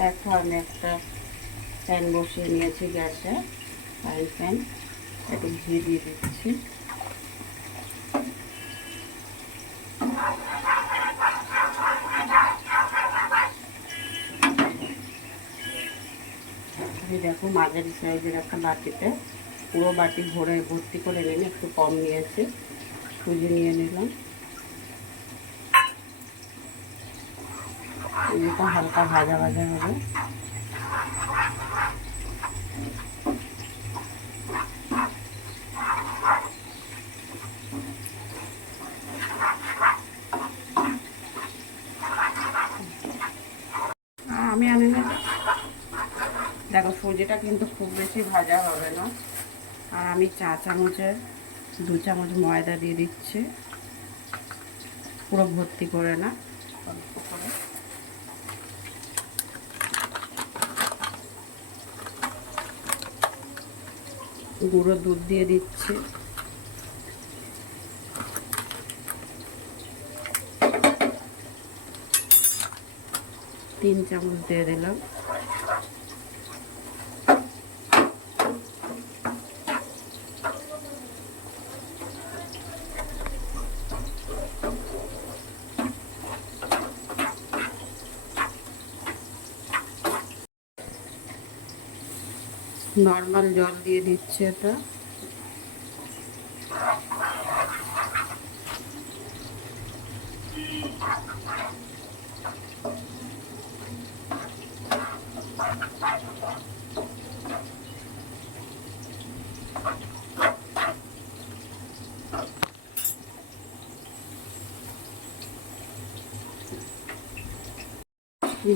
দেখো আমি একটা প্যান বসিয়ে নিয়েছি গ্যাসে, ফ্রাই প্যান। একটু ঘি দিয়ে দিচ্ছি। আমি দেখো মাঝারি সাইজের একটা বাটিতে, পুরো বাটি ভর্তি করে নিয়ে একটু কম নিয়েছি, সুজি নিয়ে নিলাম। সুজিটা হালকা ভাজা ভাজা হবে। আমি আনি না। দেখো সুজিটা কিন্তু খুব বেশি ভাজা হবে না। আর আমি 2 চামচ ময়দা দিয়ে দিচ্ছি, পুরো ভর্তি করে না, অল্প করে। গুঁড়ো দুধ দিয়ে দিচ্ছি, 3 চামচ দিয়ে দিলাম। নর্মাল জল দিয়ে দিচ্ছি এটা।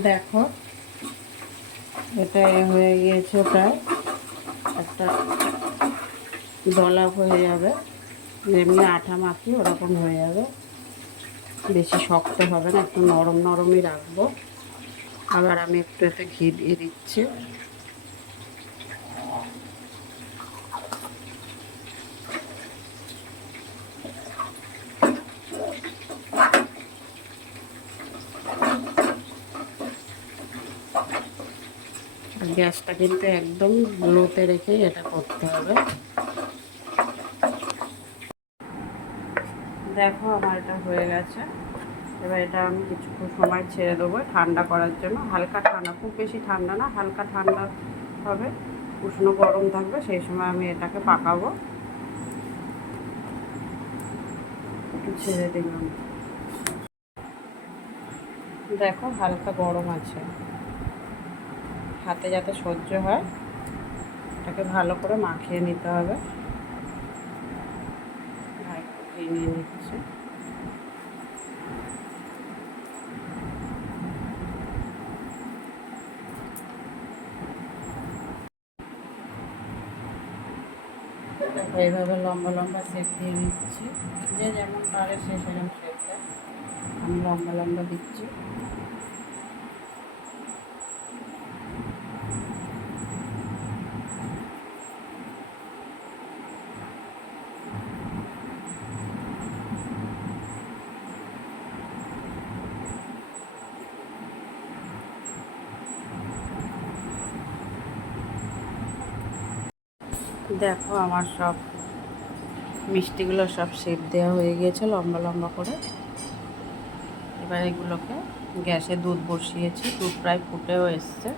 দেখো এটা হয়ে গিয়েছে, প্রায় একটা দলা হয়ে যাবে, যেমনি আঠা মাখি ওরকম হয়ে যাবে। বেশি শক্ত হবে না, একটু নরম নরমই রাখবো। আবার আমি একটু এতে ঘি দিয়ে দিচ্ছি। গ্যাসটা কিন্তু একদম লোতে রেখেই এটা করতে হবে। দেখো আমার এটা হয়ে গেছে। এবার এটা আমি কিছুক্ষণ সময় ছেড়ে দেবো ঠান্ডা করার জন্য। হালকা ঠান্ডা, খুব বেশি ঠান্ডা না, হালকা ঠান্ডা হবে, উষ্ণ গরম থাকবে, সেই সময় আমি এটাকে পাকাবো। একটু ছেড়ে দিলাম। দেখো হালকা গরম আছে, হাতে যাতে সহ্য হয়, এটাকে ভালো করে মাখিয়ে নিতে হবে। আর একটু ঘি নিয়ে নিচ্ছি। এইভাবে লম্বা লম্বা শেপ দিয়ে নিচ্ছি, যে যেমন পারে সে সেরকম শেপ দেয়। আমি লম্বা লম্বা দিচ্ছি। দেখো আমার সব মিষ্টিগুলো সব শেপ দেওয়া হয়ে গিয়েছে লম্বা লম্বা করে। এবার এগুলোকে, গ্যাসে দুধ বসিয়েছি, দুধ প্রায় ফুটেও এসছে।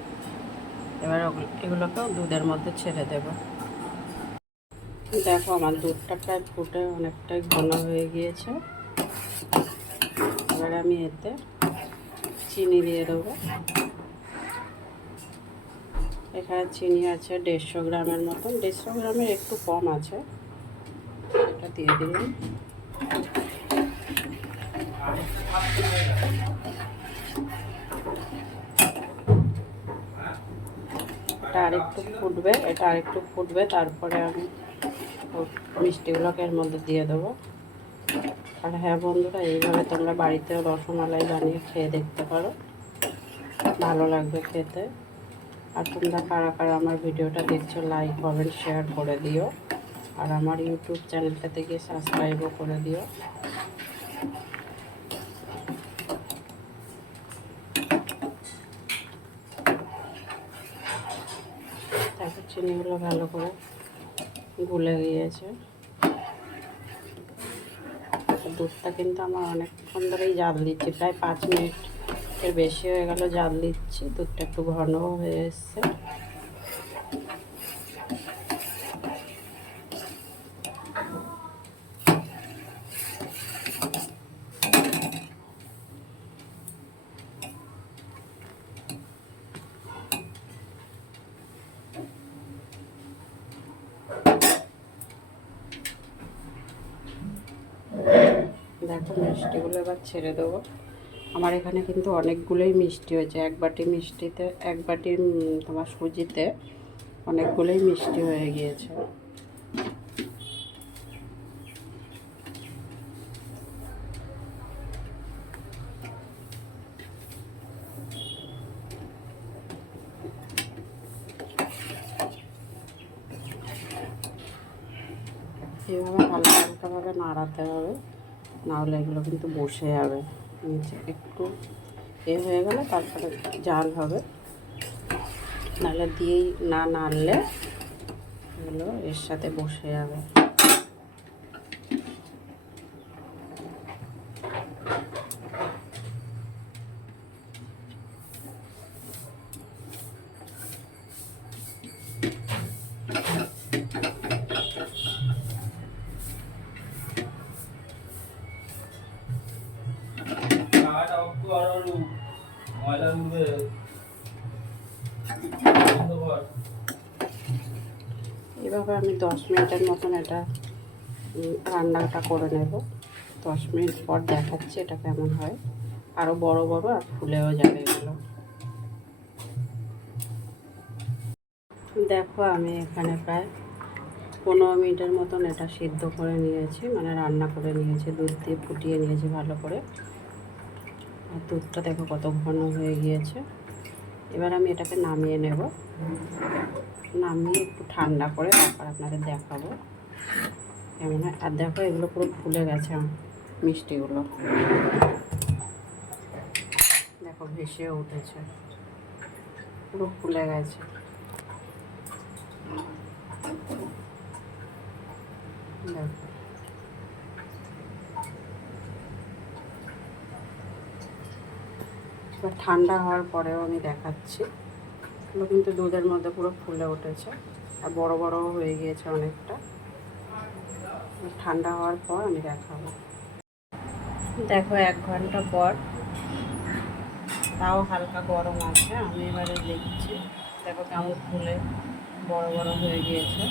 এবার এগুলোকেও দুধের মধ্যে ছেড়ে দেব। দেখো আমার দুধটা প্রায় ফুটে অনেকটাই ঘন হয়ে গিয়েছে। এবার আমি এতে চিনি দিয়ে দেবো। এখানে চিনি আছে 150 গ্রামের মতন, 150 গ্রামের একটু কম আছে, এটা দিয়ে দিলাম। এটা আরেকটু ফুটবে, তারপরে আমি মিষ্টিগুলোকে এর মধ্যে দিয়ে দেবো। আর হ্যাঁ বন্ধুরা, এইভাবে তোমরা বাড়িতেও রসমালাই বানিয়ে খেয়ে দেখতে পারো, ভালো লাগবে খেতে। আর তোমরা কারা কারা আমার ভিডিওটা দেখছো, লাইক কমেন্ট শেয়ার করে দিও। আর আমার ইউটিউব চ্যানেলটাতে গিয়ে সাবস্ক্রাইবও করে দিও। চিনিগুলো ভালো করে গুলে গিয়েছে। দুধটা কিন্তু আমার অনেকক্ষণ ধরেই জাল দিচ্ছি, প্রায় 5 মিনিটের বেশি হয়ে গেল জাল দিচ্ছি। দুধটা একটু ঘনও হয়ে এসছে। দেখো মিষ্টিগুলো এবার ছেড়ে দেবো। আমার এখানে কিন্তু অনেকগুলোই মিষ্টি হয়েছে, এক বাটি মিষ্টিতে, এক বাটি তোমার সুজিতে অনেকগুলোই মিষ্টি হয়ে গিয়েছে। এভাবে হালকা হালকাভাবে নাড়াতে হবে, নাহলে এগুলো কিন্তু বসে যাবে নিচে। একটু হয়ে গেলে তারপরে জাল হবে, নাহলে দিয়েই না নাড়লে এগুলো এর সাথে বসে যাবে। এভাবে আমি 10 মিনিটের মতন এটা রান্নাটা করে নেব। 10 মিনিট পর দেখাচ্ছি এটা কেমন হয়। আরও বড় বড় আর ফুলেও যাবে এগুলো। দেখো আমি এখানে প্রায় 15 মিনিটের মতন এটা সিদ্ধ করে নিয়েছি, মানে রান্না করে নিয়েছি, দুধ দিয়ে ফুটিয়ে নিয়েছি ভালো করে। আর দুধটা দেখো কত ঘন হয়ে গিয়েছে। এবার আমি এটাকে নামিয়ে নেব, নামিয়ে একটু ঠান্ডা করে তারপর আপনাদের দেখাবো কেমন হয়। আর দেখো এগুলো পুরো ফুলে গেছে মিষ্টিগুলো, দেখো ভেসে উঠেছে, পুরো ফুলে গেছে। দেখো এবার ঠান্ডা হওয়ার পরেও আমি দেখাচ্ছি। এগুলো কিন্তু দুধের মধ্যে পুরো ফুলে উঠেছে আর বড় বড় হয়ে গিয়েছে অনেকটা। ঠান্ডা হওয়ার পর আমি দেখাবো। দেখো 1 ঘন্টা পর, তাও হালকা গরম আছে। আমি এবারে দেখছি, দেখো কেমন ফুলে বড় বড় হয়ে গিয়েছে।